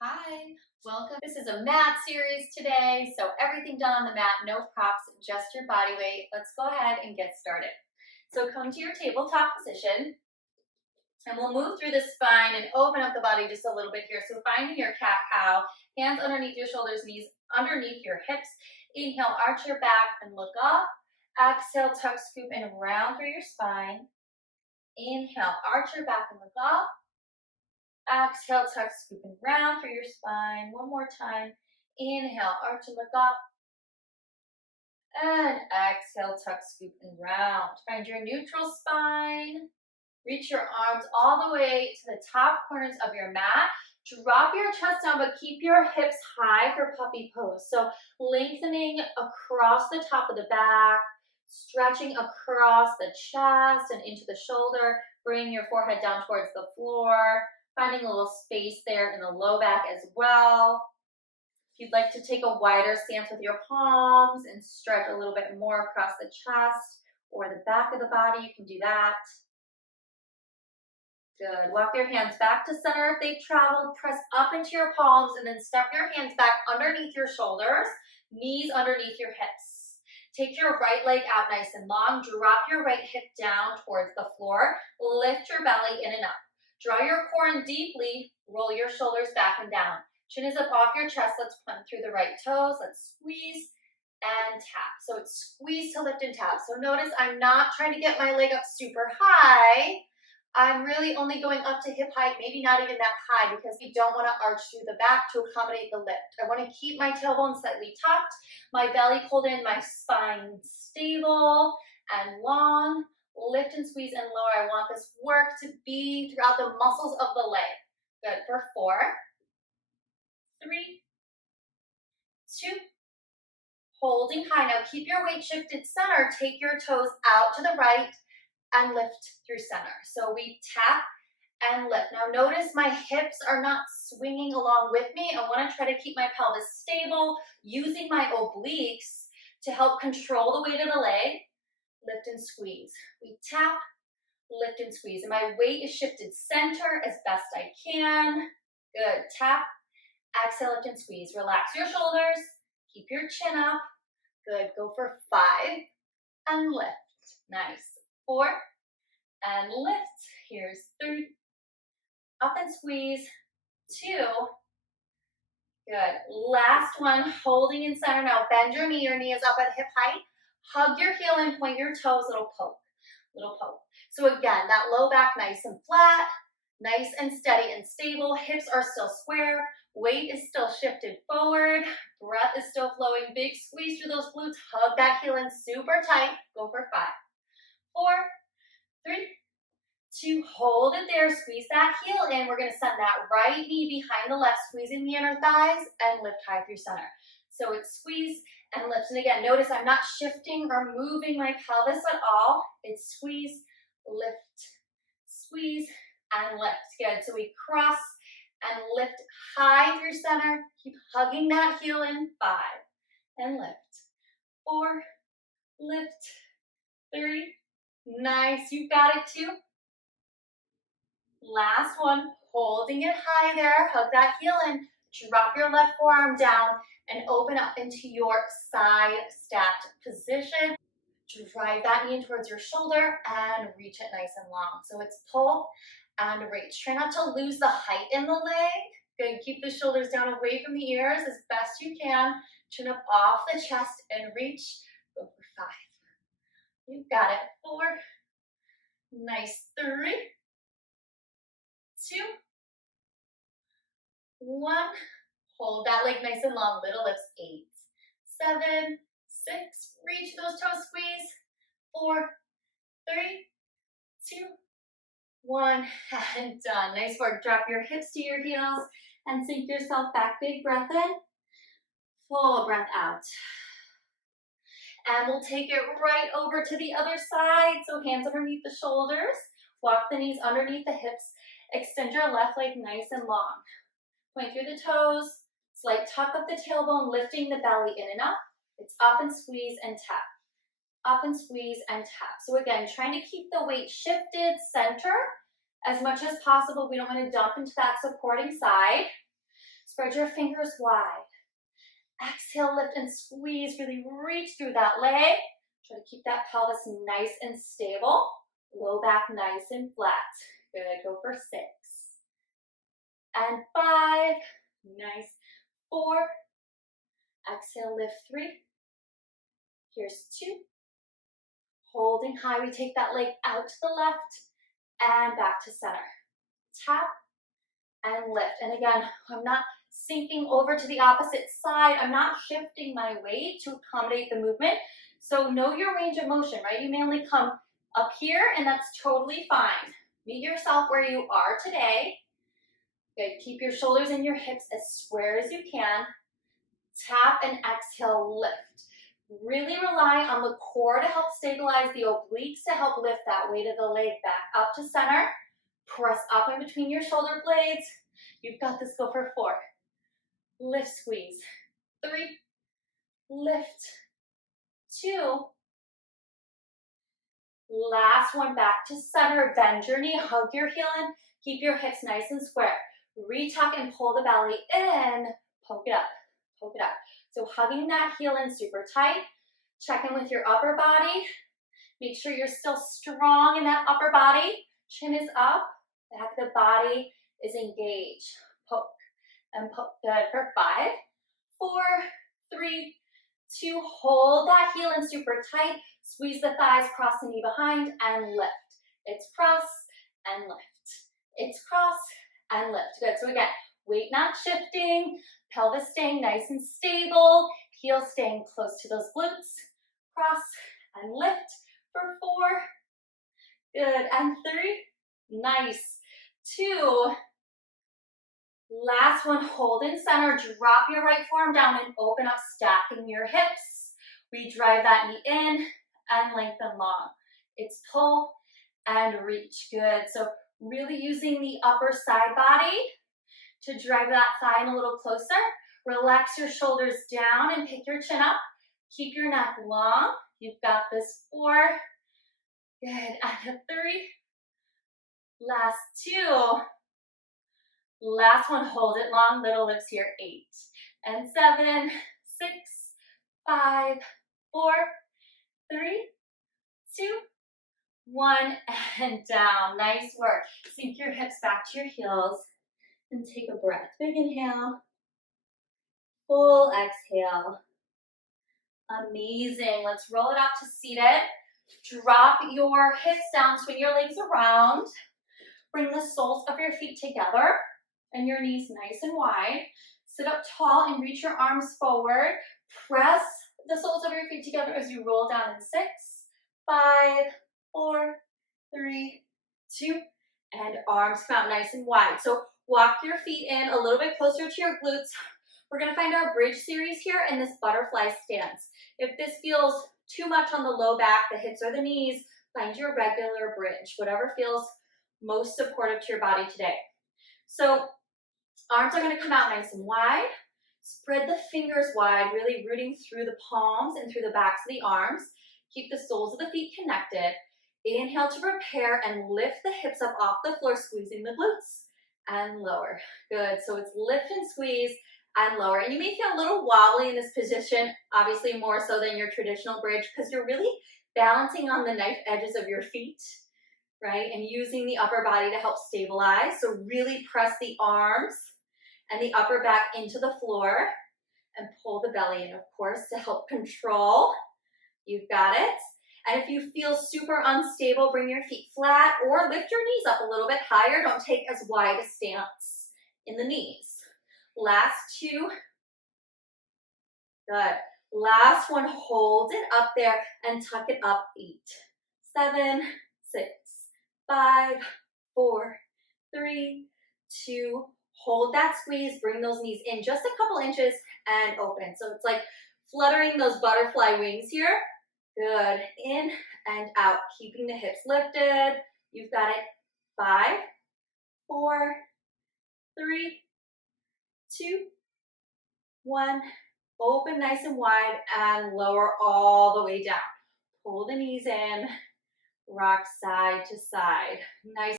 Hi, welcome. This is a mat series today, so everything done on the mat, no props, just your body weight. Let's go ahead and get started. So come to your tabletop position, and we'll move through the spine and open up the body just a little bit here. So finding your cat-cow, hands underneath your shoulders, knees underneath your hips. Inhale, arch your back and look up. Exhale, tuck, scoop, and round through your spine. Inhale, arch your back and look up. Exhale, tuck, scoop, and round through your spine. One more time. Inhale, arch and look up. And exhale, tuck, scoop, and round. Find your neutral spine. Reach your arms all the way to the top corners of your mat. Drop your chest down, but keep your hips high for puppy pose. So lengthening across the top of the back, stretching across the chest and into the shoulder. Bring your forehead down towards the floor. Finding a little space there in the low back as well. If you'd like to take a wider stance with your palms and stretch a little bit more across the chest or the back of the body, you can do that. Good. Walk your hands back to center if they've traveled. Press up into your palms and then step your hands back underneath your shoulders, knees underneath your hips. Take your right leg out nice and long. Drop your right hip down towards the floor. Lift your belly in and up. Draw your core in deeply. Roll your shoulders back and down. Chin is up off your chest. Let's point through the right toes. Let's squeeze and tap. So it's squeeze to lift and tap. So notice I'm not trying to get my leg up super high. I'm really only going up to hip height, maybe not even that high, because we don't want to arch through the back to accommodate the lift. I want to keep my tailbone slightly tucked, my belly pulled in, my spine stable and long. Lift and squeeze and lower. I want this work to be throughout the muscles of the leg. Good. For 4, 3, 2, holding high. Now keep your weight shifted center. Take your toes out to the right and lift through center. So we tap and lift. Now notice my hips are not swinging along with me. I want to try to keep my pelvis stable, using my obliques to help control the weight of the leg. Lift and squeeze. We tap, lift and squeeze. And my weight is shifted center as best I can. Good. Tap, exhale, lift and squeeze. Relax your shoulders. Keep your chin up. Good. Go for 5 and lift. Nice. 4 and lift. Here's 3. Up and squeeze. 2. Good. Last one. Holding in center. Now bend your knee. Your knee is up at hip height. Hug your heel in. Point your toes. Little poke. Little poke. So again, that low back nice and flat. Nice and steady and stable. Hips are still square. Weight is still shifted forward. Breath is still flowing. Big squeeze through those glutes. Hug that heel in super tight. Go for 5, 4, 3, 2, hold it there. Squeeze that heel in. We're going to send that right knee behind the left, squeezing the inner thighs and lift high through center. So it's squeeze and lift. And again, notice I'm not shifting or moving my pelvis at all. It's squeeze, lift, squeeze, and lift. Good. So we cross and lift high through center. Keep hugging that heel in. 5 and lift. 4, lift. 3. Nice. You got it too. Last one. Holding it high there. Hug that heel in. Drop your left forearm down and open up into your side stacked position. Drive that knee in towards your shoulder and reach it nice and long. So it's pull and reach. Try not to lose the height in the leg. Good. Keep the shoulders down away from the ears as best you can. Chin up off the chest and reach. Go for 5. You got it. 4. Nice. 3, 2, 1. Hold that leg nice and long. Little lifts. 8, 7, 6. Reach those toes. Squeeze. 4, 3, 2, 1. And done. Nice work. Drop your hips to your heels and sink yourself back. Big breath in. Full breath out. And we'll take it right over to the other side. So hands underneath the shoulders. Walk the knees underneath the hips. Extend your left leg nice and long. Point through the toes. Slight tuck of the tailbone, lifting the belly in and up. It's up and squeeze and tap. Up and squeeze and tap. So again, trying to keep the weight shifted center as much as possible. We don't want to dump into that supporting side. Spread your fingers wide. Exhale, lift and squeeze. Really reach through that leg. Try to keep that pelvis nice and stable. Low back nice and flat. Good, go for 6. And 5. Nice. 4. Exhale, lift 3. Here's 2. Holding high, we take that leg out to the left and back to center. Tap and lift. And again, I'm not sinking over to the opposite side. I'm not shifting my weight to accommodate the movement. So know your range of motion, right? You may only come up here, and that's totally fine. Meet yourself where you are today. Good. Keep your shoulders and your hips as square as you can. Tap and exhale, lift. Really rely on the core to help stabilize the obliques to help lift that weight of the leg back up to center. Press up in between your shoulder blades. You've got this. Go for 4. Lift, squeeze. 3. Lift. 2. Last one, back to center. Bend your knee, hug your heel in. Keep your hips nice and square. Retuck and pull the belly in. Poke it up, poke it up. So hugging that heel in super tight. Check in with your upper body. Make sure you're still strong in that upper body. Chin is up, back of the body is engaged. Poke and poke. Good for 5, 4, 3, 2. Hold that heel in super tight. Squeeze the thighs, cross the knee behind, and lift. It's cross and lift. It's cross and lift. Good. So again, weight not shifting, pelvis staying nice and stable, heel staying close to those glutes. Cross and lift for 4. Good. And 3. Nice. 2. Last one, hold in center. Drop your right forearm down and open up, stacking your hips. We drive that knee in and lengthen long. It's pull and reach. Good. So really using the upper side body to drive that thigh in a little closer. Relax your shoulders down and pick your chin up. Keep your neck long. You've got this. 4. Good. And a 3. Last 2. Last one, hold it long, little lips here. 8 and 7, 6, 5, 4, 3, 2, 1, and down. Nice work. Sink your hips back to your heels and take a breath. Big inhale, full exhale. Amazing. Let's roll it up to seated. Drop your hips down, swing your legs around. Bring the soles of your feet together and your knees nice and wide. Sit up tall and reach your arms forward. Press the soles of your feet together as you roll down in 6, 5, 4, 3, 2, and arms come out nice and wide. So walk your feet in a little bit closer to your glutes. We're gonna find our bridge series here in this butterfly stance. If this feels too much on the low back, the hips or the knees, find your regular bridge, whatever feels most supportive to your body today. So arms are gonna come out nice and wide. Spread the fingers wide, really rooting through the palms and through the backs of the arms. Keep the soles of the feet connected. Inhale to prepare and lift the hips up off the floor, squeezing the glutes and lower. Good, so it's lift and squeeze and lower. And you may feel a little wobbly in this position, obviously more so than your traditional bridge, because you're really balancing on the knife edges of your feet, right? And using the upper body to help stabilize. So really press the arms and the upper back into the floor and pull the belly in, of course, to help control. You've got it. And if you feel super unstable, bring your feet flat or lift your knees up a little bit higher. Don't take as wide a stance in the knees. Last 2. Good. Last one, hold it up there and tuck it up. 8, 7, 6, 5, 4, 3, 2, hold that squeeze, bring those knees in just a couple inches and open. So it's like fluttering those butterfly wings here. Good, in and out, keeping the hips lifted. You've got it. 5, 4, 3, 2, 1. Open nice and wide and lower all the way down. Pull the knees in, rock side to side. Nice.